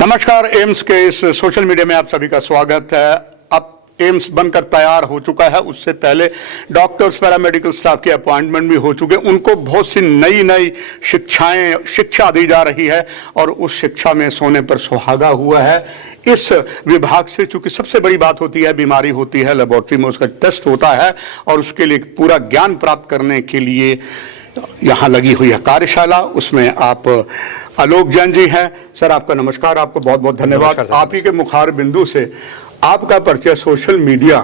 नमस्कार। एम्स के इस सोशल मीडिया में आप सभी का स्वागत है। अब एम्स बनकर तैयार हो चुका है। उससे पहले डॉक्टर्स, पैरामेडिकल स्टाफ की अपॉइंटमेंट भी हो चुके हैं। उनको बहुत सी नई शिक्षा दी जा रही है और उस शिक्षा में सोने पर सुहागा हुआ है। इस विभाग से चूंकि सबसे बड़ी बात होती है, बीमारी होती है, लेबोरेटरी में उसका टेस्ट होता है और उसके लिए पूरा ज्ञान प्राप्त करने के लिए यहाँ लगी हुई है कार्यशाला। उसमें आप आलोक जैन जी हैं। सर, आपका नमस्कार, आपको बहुत बहुत धन्यवाद। आप ही के मुखार बिंदु से आपका परिचय सोशल मीडिया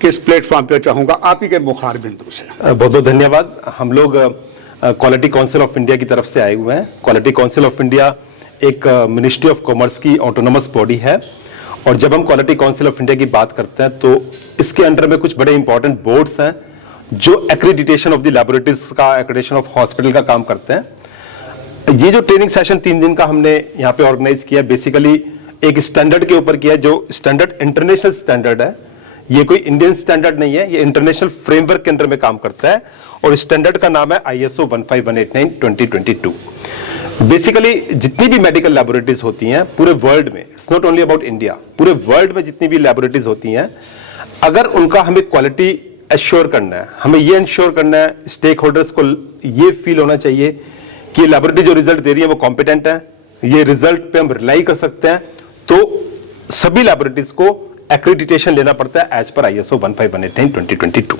के इस प्लेटफॉर्म पे चाहूंगा, आप ही के मुखार बिंदु से। बहुत बहुत धन्यवाद। हम लोग क्वालिटी काउंसिल ऑफ इंडिया की तरफ से आए हुए हैं। क्वालिटी काउंसिल ऑफ इंडिया एक मिनिस्ट्री ऑफ कॉमर्स की ऑटोनोमस बॉडी है और जब हम क्वालिटी काउंसिल ऑफ इंडिया की बात करते हैं तो इसके अंडर में कुछ बड़े इंपॉर्टेंट बोर्ड्स हैं जो एक्रेडिटेशन ऑफ द लैबोरेटरीज का, एक्रेडिटेशन ऑफ हॉस्पिटल का काम करते हैं। ये जो ट्रेनिंग सेशन 3 दिन का हमने यहाँ पे ऑर्गेनाइज किया, बेसिकली एक स्टैंडर्ड के ऊपर किया जो स्टैंडर्ड इंटरनेशनल स्टैंडर्ड है। ये कोई इंडियन स्टैंडर्ड नहीं है, ये इंटरनेशनल फ्रेमवर्क के अंदर में काम करता है और स्टैंडर्ड का नाम है ISO 15189:2022। बेसिकली जितनी भी मेडिकल लैबोरेटरीज होती हैं पूरे वर्ल्ड में, it's not only about India, पूरे वर्ल्ड में जितनी भी लैबोरेटरीज होती हैं, अगर उनका हमें क्वालिटी एश्योर करना है, हमें ये इंश्योर करना है, स्टेक होल्डर्स को ये फील होना चाहिए कि लैबोरेटरी जो रिजल्ट दे रही है वो कॉम्पिटेंट है, ये रिजल्ट पे हम रिलाई कर सकते हैं, तो सभी लैबोरेटरीज को एक्रेडिटेशन लेना पड़ता है एज पर ISO 15189:2022।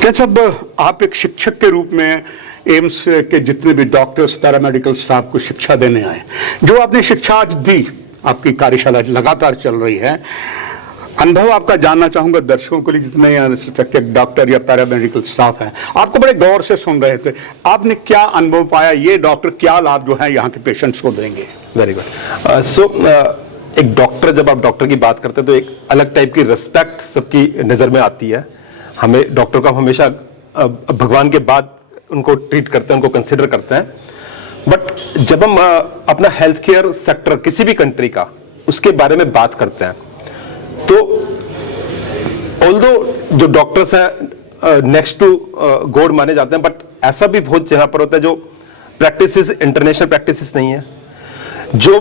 क्या सब आप एक शिक्षक के रूप में एम्स के जितने भी डॉक्टर्स, पैरामेडिकल स्टाफ को शिक्षा देने आए, जो आपने शिक्षा आज दी, आपकी कार्यशाला लगातार चल रही है, अनुभव आपका जानना चाहूंगा दर्शकों के लिए, जितने डॉक्टर या पैरामेडिकल स्टाफ है, आपको बड़े गौर से सुन रहे थे, आपने क्या अनुभव पाया, ये डॉक्टर क्या लाभ जो है यहाँ के पेशेंट्स को देंगे? Very good. सो एक डॉक्टर, जब आप डॉक्टर की बात करते हैं तो एक अलग टाइप की रिस्पेक्ट सबकी नजर में आती है। हमें डॉक्टर को हमेशा भगवान के बाद उनको ट्रीट करते हैं, उनको कंसिडर करते हैं। बट जब हम अपना हेल्थ केयर सेक्टर किसी भी कंट्री का, उसके बारे में बात करते हैं तो ऑल्दो जो डॉक्टर्स हैं नेक्स्ट टू गॉड माने जाते हैं, बट ऐसा भी बहुत जगह पर होता है जो प्रैक्टिसेस इंटरनेशनल प्रैक्टिसेस नहीं है, जो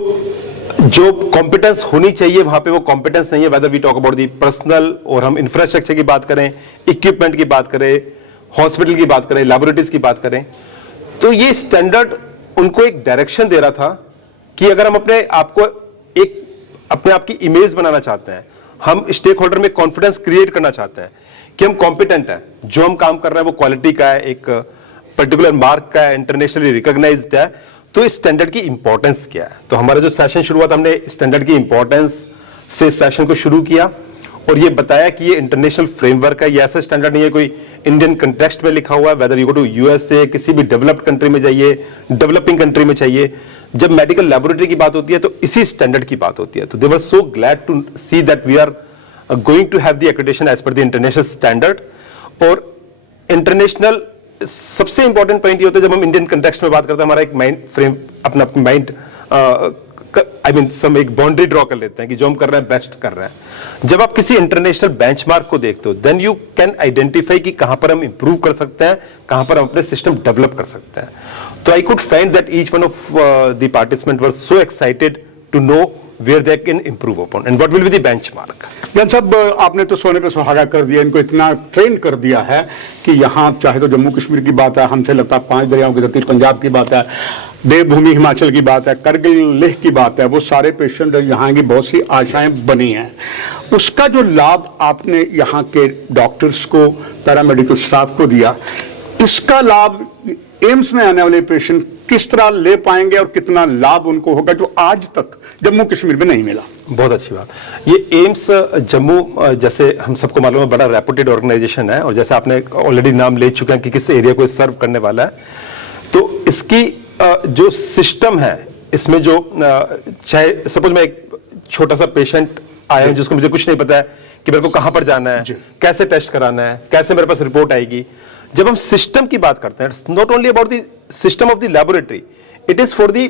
कॉम्पिटेंस होनी चाहिए वहां पे वो कॉम्पिटेंस नहीं है। Whether we talk about the personal, और हम इंफ्रास्ट्रक्चर की बात करें, इक्विपमेंट की बात करें, हॉस्पिटल की बात करें, लैबोरेटरीज की बात करें, तो ये स्टैंडर्ड उनको एक डायरेक्शन दे रहा था कि अगर हम अपने आप की इमेज बनाना चाहते हैं, हम स्टेक होल्डर में कॉन्फिडेंस क्रिएट करना चाहते हैं कि हम कॉम्पिटेंट हैं, जो हम काम कर रहे हैं वो क्वालिटी का है, एक पर्टिकुलर मार्क का है, इंटरनेशनली रिकॉग्नाइज्ड है, तो इस स्टैंडर्ड की इंपॉर्टेंस क्या है। तो हमारा जो सेशन शुरू हुआ था, हमने स्टैंडर्ड की इंपॉर्टेंस से सेशन को शुरू किया और ये बताया कि ये इंटरनेशनल फ्रेमवर्क है, ये ऐसा स्टैंडर्ड नहीं है कोई इंडियन कंटेक्स्ट में लिखा हुआ है। Whether you go to USA, किसी भी डेवलप्ड कंट्री में जाइए, डेवलपिंग कंट्री में चाहिए, जब मेडिकल लैबोरेटरी की बात होती है तो इसी स्टैंडर्ड की बात होती है। तो they were so glad to see that we are going to have the accreditation as per the international standard. और इंटरनेशनल सबसे इंपॉर्टेंट पॉइंट ये होता है, जब हम इंडियन कंटेक्स्ट में बात करते हैं, हमारा एक माइंड फ्रेम, अपना माइंड एक बाउंड्री ड्रॉ कर लेते हैं कि जो हम कर रहे हैं बेस्ट कर रहे हैं। जब आप किसी इंटरनेशनल बेंचमार्क को देखते हो, देन यू कैन आइडेंटिफाई कि कहां पर हम इंप्रूव कर सकते हैं, कहां पर हम अपने सिस्टम डेवलप कर सकते हैं। तो I could find that each one of the participant were so excited to know where they can improve upon and what will be the benchmark। जन साहब, आपने तो सोने पे सुहागा कर दिया, इनको इतना ट्रेन कर दिया है कि यहाँ चाहे तो जम्मू कश्मीर की बात है, हमसे लगता है 5 दरियाओं की धरती पंजाब की बात है, देवभूमि हिमाचल की बात है, करगिल लेह की बात है, वो सारे पेशेंट यहाँ की बहुत सी आशाएं बनी हैं। उसका जो लाभ आपने यहाँ के डॉक्टर्स को, पैरामेडिकल स्टाफ को दिया, इसका लाभ एम्स में आने वाले पेशेंट किस तरह ले पाएंगे और कितना लाभ उनको होगा जो आज तक जम्मू कश्मीर में नहीं मिला? बहुत अच्छी बात। ये एम्स जम्मू, जैसे हम सबको मालूम है, बड़ा रेपुटेड ऑर्गेनाइजेशन है और जैसे आपने ऑलरेडी नाम ले चुके हैं कि किस एरिया को सर्व करने वाला है, तो इसकी जो सिस्टम है, इसमें जो चाहे सपोज मैं एक छोटा सा पेशेंट आया हूं जिसको मुझे कुछ नहीं पता है कि मेरे को कहां पर जाना है, कैसे टेस्ट कराना है, कैसे मेरे पास रिपोर्ट आएगी। जब हम सिस्टम की बात करते हैं, it's not only about the system of the laboratory, it is for the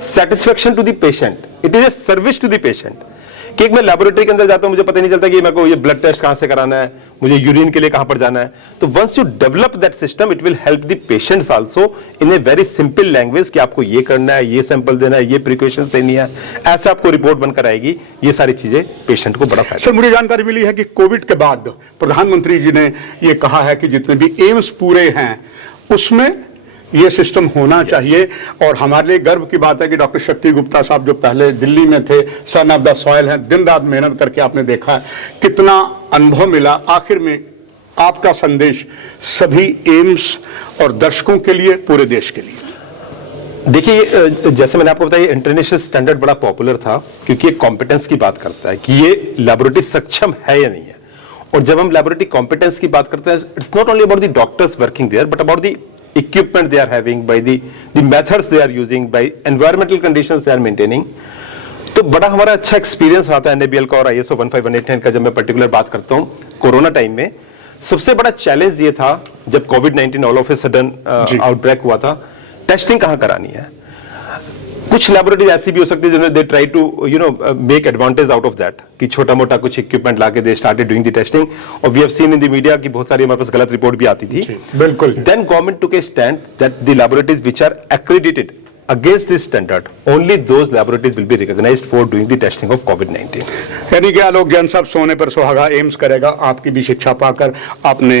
satisfaction to the patient, it is a service to the patient, कि एक मैं लेबोरेटरी के अंदर जाता हूं, मुझे पता नहीं चलता कि मेरे को ये ब्लड टेस्ट कहां से कराना है, मुझे यूरिन के लिए कहां पर जाना है। तो once you develop that system, it will help the patients also in a very simple language कि आपको ये करना है, ये सैंपल देना है, ये प्रिकॉशंस देनी है, ऐसे आपको रिपोर्ट बनकर आएगी। ये सारी चीजें पेशेंट को बड़ा फायदा। सर, मुझे जानकारी मिली है कि कोविड के बाद प्रधानमंत्री जी ने ये कहा है कि जितने भी एम्स पूरे हैं उसमें ये सिस्टम होना चाहिए। और हमारे लिए गर्व की बात है कि डॉक्टर शक्ति गुप्ता साहब जो पहले दिल्ली में थे, सन ऑफ द सॉइल हैं, दिन रात मेहनत करके आपने देखा है कितना अनुभव मिला। आखिर में आपका संदेश सभी एम्स और दर्शकों के लिए, पूरे देश के लिए। देखिए, जैसे मैंने आपको बताया, इंटरनेशनल स्टैंडर्ड बड़ा पॉपुलर था क्योंकि एक कॉम्पिटेंस की बात करता है कि ये लैबोरेटरी सक्षम है या नहीं है। और जब हम लैबोरेटरी कॉम्पिटेंस की बात करते हैं, it's not only about the doctors working there but about the equipment they are having, by the methods they are using, by environmental conditions they are maintaining। तो बड़ा हमारा अच्छा एक्सपीरियंस रहा था NABL का और ISO 15189 का। जब मैं पर्टिकुलर बात करता हूं, कोरोना टाइम में सबसे बड़ा चैलेंज ये था जब कोविड-19 all of a sudden outbreak हुआ था, टेस्टिंग कहां करानी है। कुछ लैबोरेटरीज ऐसी भी हो सकती है जिन्होंने they try to make advantage out of that कि छोटा मोटा कुछ इक्विपमेंट लाके they started doing the testing. और we have seen in the media कि बहुत सारी हमारे पास गलत रिपोर्ट भी आती थी। बिल्कुल। Then government took a stand that the laboratories which are accredited against this standard, only those laboratories will be recognized for doing the testing of COVID-19। यानी कि आलोक जैन साहब, सोने पर सुहागा एम्स करेगा। आपकी भी शिक्षा पाकर आपने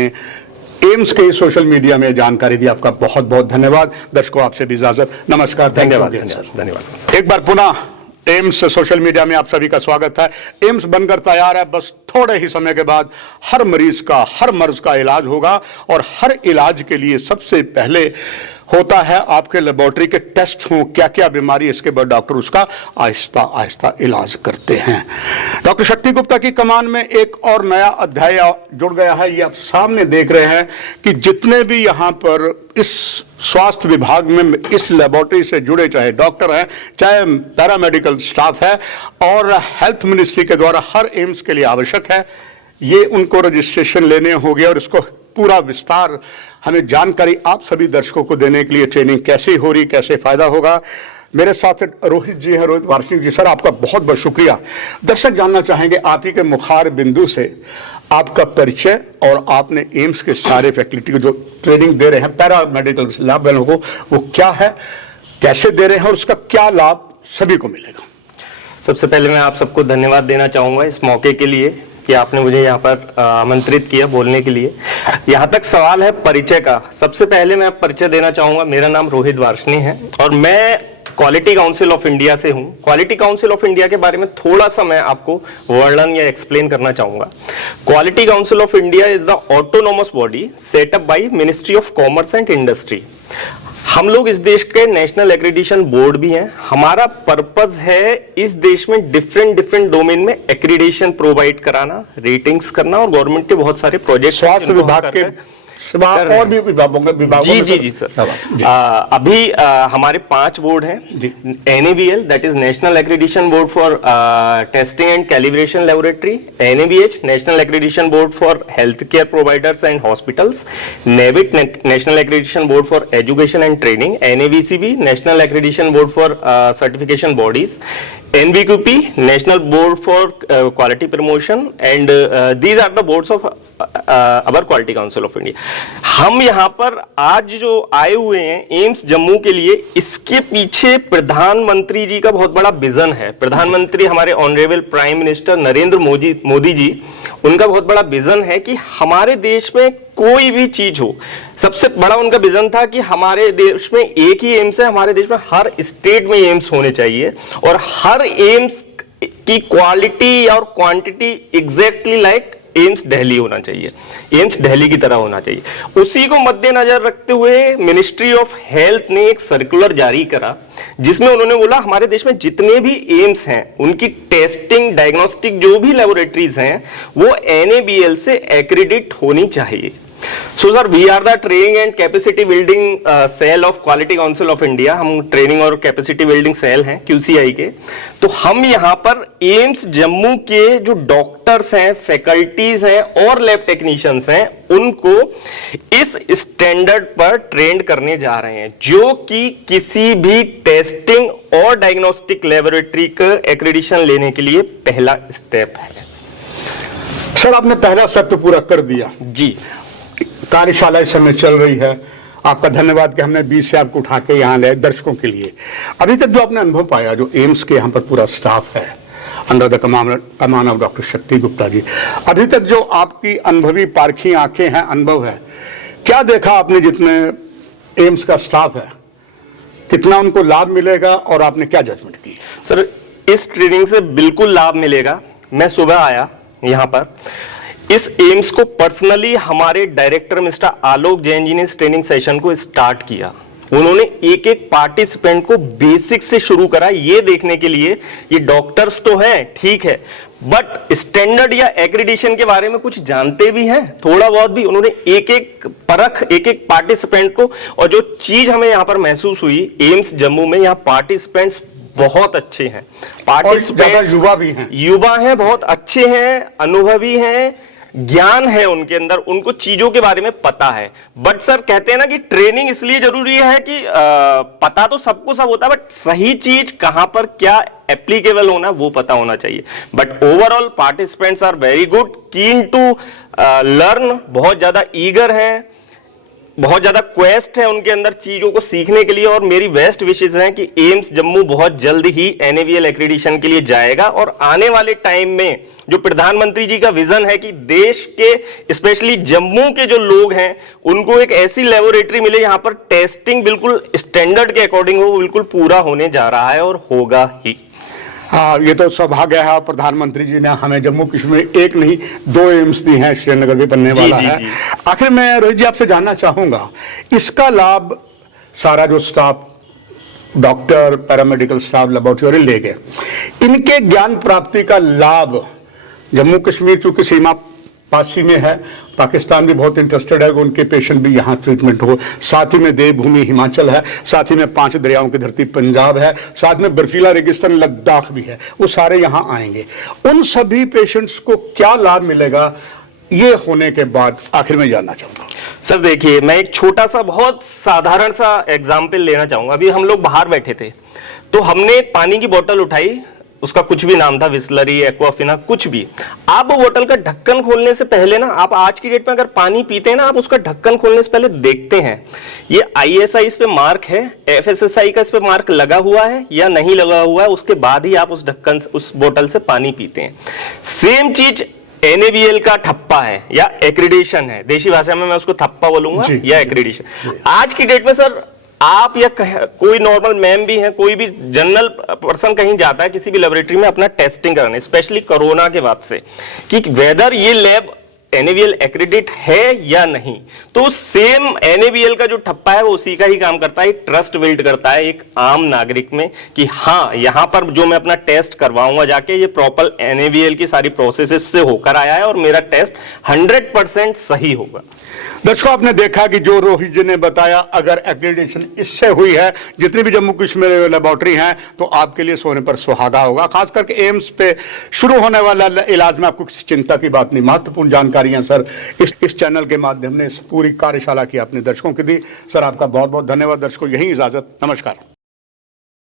एम्स के सोशल मीडिया में जानकारी दी, आपका बहुत बहुत धन्यवाद। दर्शकों, आपसे भी इजाजत। नमस्कार। धन्यवाद। धन्यवाद। एक बार पुनः एम्स सोशल मीडिया में आप सभी का स्वागत है। एम्स बनकर तैयार है, बस थोड़े ही समय के बाद हर मरीज का, हर मर्ज का इलाज होगा। और हर इलाज के लिए सबसे पहले होता है आपके लेबोरेटरी के टेस्ट हों, क्या क्या बीमारी, इसके बाद डॉक्टर उसका आहिस्ता आहिस्ता इलाज करते हैं। डॉक्टर शक्ति गुप्ता की कमान में एक और नया अध्याय जुड़ गया है। ये आप सामने देख रहे हैं कि जितने भी यहाँ पर इस स्वास्थ्य विभाग में इस लेबोरेटरी से जुड़े, चाहे डॉक्टर हैं, चाहे पैरामेडिकल स्टाफ है, और हेल्थ मिनिस्ट्री के द्वारा हर एम्स के लिए आवश्यक है, ये उनको रजिस्ट्रेशन लेने होंगे। और इसको पूरा विस्तार हमें जानकारी आप सभी दर्शकों को देने के लिए ट्रेनिंग कैसे हो रही, कैसे फायदा होगा, मेरे साथ रोहित जी हैं, रोहित वार्षिक जी। सर, आपका बहुत बहुत शुक्रिया। दर्शक जानना चाहेंगे आप ही के मुखार बिंदु से आपका परिचय और आपने एम्स के सारे फैकल्टी को जो ट्रेनिंग दे रहे हैं पैरा मेडिकल लैब वालों को, वो क्या है, कैसे दे रहे हैं और उसका क्या लाभ सभी को मिलेगा। सबसे पहले मैं आप सबको धन्यवाद देना चाहूंगा इस मौके के लिए कि आपने मुझे यहाँ पर आमंत्रित किया बोलने के लिए। यहाँ तक सवाल है परिचय का। सबसे पहले मैं परिचय देना चाहूंगा। मेरा नाम रोहित वार्ष्णी है और मैं क्वालिटी काउंसिल ऑफ इंडिया से हूँ। क्वालिटी काउंसिल ऑफ इंडिया के बारे में थोड़ा सा मैं आपको वर्णन या एक्सप्लेन करना चाहूंगा। Quality council of India is the autonomous body setup by ministry of commerce and industry. हम लोग इस देश के नेशनल एक्रेडिटेशन बोर्ड भी हैं। हमारा पर्पस है इस देश में डिफरेंट डोमेन में एक्रेडिटेशन प्रोवाइड कराना, रेटिंग्स करना और गवर्नमेंट के बहुत सारे प्रोजेक्ट्स स्वास्थ्य विभाग के और भी विभागों जी सर। अभी हमारे 5 बोर्ड हैं। NABL that is national accreditation board for testing and calibration laboratory, NABH national accreditation board for health care providers and hospitals, NABIT national accreditation board for education and training, NABCB national accreditation board for certification bodies, NBQP National Board for Quality Promotion and these are the boards of our Quality Council of India। हम यहाँ पर आज जो आए हुए हैं AIIMS Jammu के लिए, इसके पीछे प्रधानमंत्री जी का बहुत बड़ा विजन है। प्रधानमंत्री हमारे honourable prime minister Narendra Modi ji, उनका बहुत बड़ा विजन है कि हमारे देश में कोई भी चीज हो। सबसे बड़ा उनका विजन था कि हमारे देश में एक ही एम्स है, हमारे देश में हर स्टेट में एम्स होने चाहिए और हर एम्स की क्वालिटी और quantity exactly like AIIMS Delhi होना चाहिए, एम्स दिल्ली की तरह होना चाहिए। उसी को मद्देनजर रखते हुए मिनिस्ट्री ऑफ हेल्थ ने एक सर्कुलर जारी करा जिसमें उन्होंने बोला हमारे देश में जितने भी एम्स हैं उनकी टेस्टिंग डायग्नोस्टिक जो भी लेबोरेटरीज हैं वो NABL से एक्रेडिट होनी चाहिए। So sir, we are the training and capacity building cell of quality council of India. हम ट्रेनिंग और कैपेसिटी बिल्डिंग सेल हैं QCI के। तो हम यहाँ पर एम्स जम्मू के जो डॉक्टर्स हैं, फैकल्टीज हैं और लैब टेक्नीशियंस हैं, उनको इस स्टैंडर्ड पर ट्रेंड करने जा रहे हैं, जो कि किसी भी टेस्टिंग और डायग्नोस्टिक लेबोरेटरी का एक्रेडिशन लेने के लिए पहला स्टेप है। सर, आपने पहला स्टेप तो पूरा कर दिया जी। कार्यशाला इस समय चल रही है, आपका धन्यवाद कि हमने 20 से आपको उठा के यहाँ ले दर्शकों के लिए। अभी तक जो आपने अनुभव पाया, जो एम्स के यहाँ पर पूरा स्टाफ है under the command of doctor Shakti Gupta जी, अभी तक जो आपकी अनुभवी पारखी आंखें हैं, अनुभव है, क्या देखा आपने? जितने एम्स का स्टाफ है, कितना उनको लाभ मिलेगा और आपने क्या जजमेंट की? सर, इस ट्रेनिंग से बिल्कुल लाभ मिलेगा। मैं सुबह आया यहाँ पर, इस एम्स को पर्सनली हमारे डायरेक्टर मिस्टर आलोक जैन जी ने इस ट्रेनिंग सेशन को स्टार्ट किया। उन्होंने एक एक पार्टिसिपेंट को बेसिक से शुरू करा, ये देखने के लिए ये डॉक्टर्स तो हैं, ठीक है, बट स्टैंडर्ड या एक्रेडिशन के बारे में कुछ जानते भी हैं, थोड़ा बहुत भी। उन्होंने एक एक परख, एक एक पार्टिसिपेंट को, और जो चीज हमें यहाँ पर महसूस हुई एम्स जम्मू में, यहाँ पार्टिसिपेंट्स बहुत अच्छे हैं, पार्टिसिपेंट्स युवा हैं, बहुत अच्छे हैं, अनुभवी हैं, ज्ञान है उनके अंदर, उनको चीजों के बारे में पता है। बट सर, कहते हैं ना कि ट्रेनिंग इसलिए जरूरी है कि पता तो सबको सब होता है, बट सही चीज कहां पर क्या एप्लीकेबल होना वो पता होना चाहिए। But overall participants are very good, keen to learn, बहुत ज्यादा ईगर है, बहुत ज्यादा क्वेस्ट है उनके अंदर चीजों को सीखने के लिए। और मेरी बेस्ट विशेष हैं कि एम्स जम्मू बहुत जल्द ही NABL एक्रेडिशन के लिए जाएगा, और आने वाले टाइम में जो प्रधानमंत्री जी का विजन है कि देश के स्पेशली जम्मू के जो लोग हैं उनको एक ऐसी लेबोरेटरी मिले जहां पर टेस्टिंग बिल्कुल स्टैंडर्ड के अकॉर्डिंग हो, बिल्कुल पूरा होने जा रहा है और होगा ही। हाँ, ये तो सौभाग्य है, प्रधानमंत्री जी ने हमें जम्मू कश्मीर में एक नहीं 2 एम्स दी हैं, श्रीनगर भी बनने वाला है। आखिर मैं रोहित जी आपसे जानना चाहूंगा, इसका लाभ सारा जो staff, doctor, paramedical staff, laboratory ले गए, इनके ज्ञान प्राप्ति का लाभ जम्मू कश्मीर चूंकि सीमा पासी में है, पाकिस्तान भी बहुत इंटरेस्टेड है कि उनके पेशेंट भी यहाँ ट्रीटमेंट हो, साथ ही में देवभूमि हिमाचल है, साथ ही में 5 दरियाओं की धरती पंजाब है, साथ में बर्फीला रेगिस्तान लद्दाख भी है, वो सारे यहाँ आएंगे। उन सभी पेशेंट्स को क्या लाभ मिलेगा ये होने के बाद, आखिर में जानना चाहूंगा। सर देखिए, मैं एक छोटा सा बहुत साधारण सा एग्जाम्पल लेना चाहूंगा। अभी हम लोग बाहर बैठे थे, तो हमने एक पानी की बोतल उठाई, उसका कुछ भी नाम था, विस्लरी, एक्वाफिना, कुछ भी। आप वो बोतल का ढक्कन खोलने से पहले ना, आप आज की डेट में अगर पानी पीते हैं ना, आप उसका ढक्कन खोलने से पहले देखते हैं ये ISI इस पे मार्क है, FSSAI का इस पे मार्क लगा हुआ है या नहीं लगा हुआ है, उसके बाद ही आप उस ढक्कन से, उस बोतल से पानी पीते हैं। सेम चीज NABL का ठप्पा है या एक्रेडिशन है, देशी भाषा में मैं उसको ठप्पा बोलूंगा या एक्रेडिशन। आज की डेट में सर, आप या कोई नॉर्मल मैम भी है, कोई भी जनरल पर्सन कहीं जाता है किसी भी लेबोरेटरी में अपना टेस्टिंग कराने, स्पेशली कोरोना के बाद से, कि वेदर ये लैब NABL एक्रेडिट है या नहीं, तो सेम NABL का जो ठप्पा है वो उसी का ही काम करता है, एक ट्रस्ट बिल्ड करता है एक आम नागरिक में कि हाँ, यहां पर जो मैं अपना टेस्ट करवाऊंगा जाके, ये प्रॉपर NABL की सारी प्रोसेसेस से होकर आया है और मेरा टेस्ट 100% सही होगा। दर्शकों, आपने देखा कि जो रोहित जी ने बताया, अगर एक्रेडिटेशन इससे हुई है, जितनी भी जम्मू कश्मीर लेबोरेटरी हैं, तो आपके लिए सोने पर सुहागा होगा। खास करके एम्स पे शुरू होने वाला इलाज में आपको किसी चिंता की बात नहीं। महत्वपूर्ण जानकारियां सर इस चैनल के माध्यम ने इस पूरी कार्यशाला की आपने दर्शकों की दी। सर, आपका बहुत बहुत धन्यवाद। दर्शकों, यही इजाजत, नमस्कार।